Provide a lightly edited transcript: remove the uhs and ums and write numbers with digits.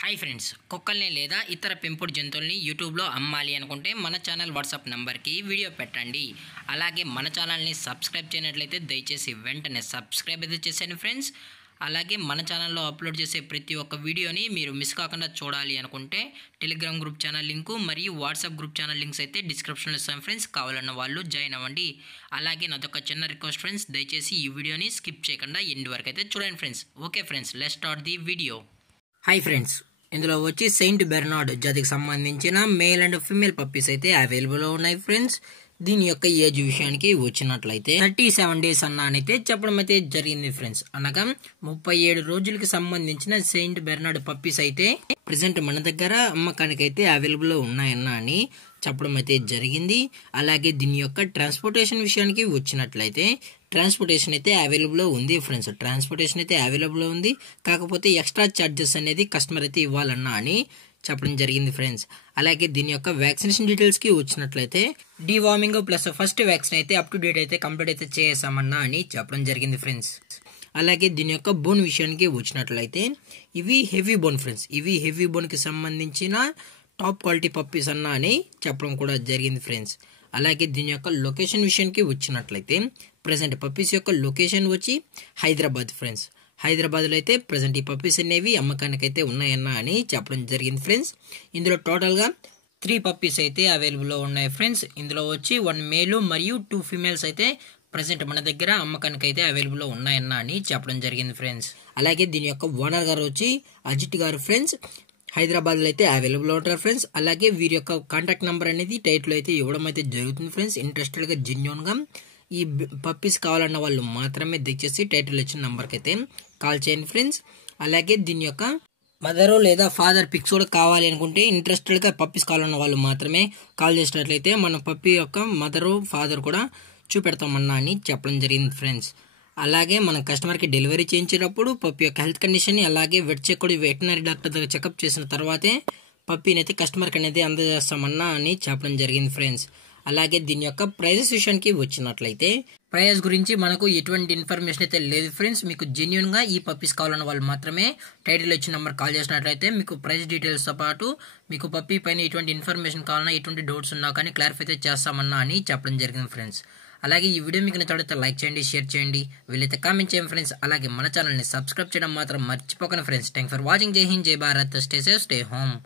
Hi friends, కుక్కల్ని లేదా ఇతర పెంపుడు జంతువుల్ని యూట్యూబ్లో అమ్మాలి అనుకుంటే మన ఛానల్ వాట్సాప్ నెంబర్కి వీడియో పెట్టండి. అలాగే మన ఛానల్ని సబ్స్క్రైబ్ చేయనట్లయితే దయచేసి వెంటనే సబ్స్క్రైబ్ అయితే చేసేయండి ఫ్రెండ్స్. అలాగే మన ఛానల్లో అప్లోడ్ చేసే ప్రతి ఒక్క వీడియోని మీరు మిస్ కాకుండా చూడాలి అనుకుంటే టెలిగ్రామ్ గ్రూప్ ఛానల్ లింకు మరియు వాట్సాప్ గ్రూప్ ఛానల్ లింక్స్ అయితే డిస్క్రిప్షన్లో ఇస్తాను ఫ్రెండ్స్. కావాలన్న వాళ్ళు జాయిన్ అవ్వండి. అలాగే నాదొక చిన్న రిక్వెస్ట్ ఫ్రెండ్స్, దయచేసి ఈ వీడియోని స్కిప్ చేయకుండా ఎండ్ వరకు అయితే చూడండి friends. Okay friends, let's start the video. Hi friends, ఇందులో వచ్చి సెయింట్ బెర్నార్డ్ జాతికి సంబంధించిన మేల్ అండ్ ఫీమేల్ పప్పీస్ అయితే అవైలబుల్లో ఉన్నాయి ఫ్రెండ్స్. దీని యొక్క ఏజ్ విషయానికి వచ్చినట్లయితే 37 days అన్నైతే చెప్పడం అయితే జరిగింది ఫ్రెండ్స్. అనగా 37 రోజులకి సంబంధించిన సెయింట్ బెర్నార్డ్ పప్పీస్ అయితే ప్రెసెంట్ మన దగ్గర అమ్మకానికి అయితే అవైలబుల్ ఉన్నాయన్న అని చెప్పడం అయితే జరిగింది. అలాగే దీని యొక్క ట్రాన్స్పోర్టేషన్ విషయానికి వచ్చినట్లయితే ట్రాన్స్పోర్టేషన్ అయితే అవైలబుల్ ఉంది ఫ్రెండ్స్. ట్రాన్స్పోర్టేషన్ అయితే అవైలబుల్ ఉంది, కాకపోతే ఎక్స్ట్రా ఛార్జెస్ అనేది కస్టమర్ అయితే ఇవ్వాలన్నా అని చెప్పడం జరిగింది ఫ్రెండ్స్. అలాగే దీని యొక్క వ్యాక్సినేషన్ డీటెయిల్స్కి వచ్చినట్లయితే డీవార్మింగ్ ప్లస్ ఫస్ట్ వ్యాక్సిన్ అయితే అప్ టు డేట్ అయితే కంప్లీట్ అయితే చేసామన్నా అని చెప్పడం జరిగింది ఫ్రెండ్స్. అలాగే దీని యొక్క బోన్ విషయానికి వచ్చినట్లయితే ఇవి హెవీ బోన్ ఫ్రెండ్స్. ఇవి హెవీ బోన్కి సంబంధించిన టాప్ క్వాలిటీ పప్పీస్ అన్నా అని చెప్పడం కూడా జరిగింది ఫ్రెండ్స్. అలాగే దీని యొక్క లొకేషన్ విషయానికి వచ్చినట్లయితే ప్రజెంట్ పప్పీస్ యొక్క లొకేషన్ వచ్చి హైదరాబాద్ ఫ్రెండ్స్. హైదరాబాద్లో అయితే ప్రజెంట్ ఈ పప్పీస్ అనేవి అమ్మకానికి అయితే ఉన్నాయన్నా అని చెప్పడం జరిగింది ఫ్రెండ్స్. ఇందులో టోటల్గా 3 పప్పీస్ అయితే అవైలబుల్లో ఉన్నాయి ఫ్రెండ్స్. ఇందులో వచ్చి 1 మేల్ మరియు 2 ఫీమేల్స్ అయితే ప్రజెంట్ మన దగ్గర అమ్మకానికి అయితే అవైలబుల్లో ఉన్నాయన్నా అని చెప్పడం జరిగింది ఫ్రెండ్స్. అలాగే దీని యొక్క ఓనర్ గారు వచ్చి అజిత్ గారు ఫ్రెండ్స్. హైదరాబాద్లో అయితే అవైలబుల్ ఉంటారు ఫ్రెండ్స్. అలాగే వీరి యొక్క కాంటాక్ట్ నెంబర్ అనేది టైటిల్ అయితే ఇవ్వడం అయితే జరుగుతుంది ఫ్రెండ్స్. ఇంట్రెస్టెడ్గా జెన్యూన్గా ఈ పప్పీస్ కావాలన్న వాళ్ళు మాత్రమే దయచేసి టైటిల్ ఇచ్చిన నెంబర్కి అయితే కాల్ చేయండి ఫ్రెండ్స్. అలాగే దీని యొక్క మదరు లేదా ఫాదర్ పిక్స్ కూడా కావాలి అనుకుంటే ఇంట్రెస్టెడ్గా పప్పీస్ కావాలన్న వాళ్ళు మాత్రమే కాల్ చేసినట్లయితే మన పప్పీ యొక్క మదరు ఫాదర్ కూడా చూపెడతామన్నా అని చెప్పడం జరిగింది ఫ్రెండ్స్. అలాగే మనం కస్టమర్కి డెలివరీ చేయించేటప్పుడు పప్పీ యొక్క హెల్త్ కండిషన్ అలాగే వెట్ చెక్ కూడా వెటనరీ డాక్టర్ దగ్గర చెకప్ చేసిన తర్వాతే పప్పీని అయితే కస్టమర్కి అనేది అందజేస్తామన్నా అని చెప్పడం జరిగింది ఫ్రెండ్స్. అలాగే దీని యొక్క ప్రైజెస్ విషయానికి వచ్చినట్లయితే ప్రైస్ గురించి మనకు ఎటువంటి ఇన్ఫర్మేషన్ అయితే లేదు ఫ్రెండ్స్. మీకు జెన్యూన్గా ఈ పప్పీస్ కావాలన్న వాళ్ళు మాత్రమే టైటిల్ ఇచ్చిన నెంబర్ కాల్ చేసినట్లయితే మీకు ప్రైస్ డీటెయిల్స్తో పాటు మీకు పప్పీ పైన ఎటువంటి ఇన్ఫర్మేషన్ కావాలన్నా ఎటువంటి డౌట్స్ ఉన్నా కానీ క్లారిఫై అయితే చేస్తామన్నా అని చెప్పడం జరిగింది ఫ్రెండ్స్. అలాగే ఈ వీడియో మీకు నచ్చితే లైక్ చేయండి, షేర్ చేయండి, వీలైతే కామెంట్ చేయండి ఫ్రెండ్స్. అలాగే మన ఛానల్ని సబ్స్క్రైబ్ చేయడం మాత్రం మర్చిపోకండి ఫ్రెండ్స్. Thanks for watching. జై హింద్, జై Bharat, stay safe, stay home.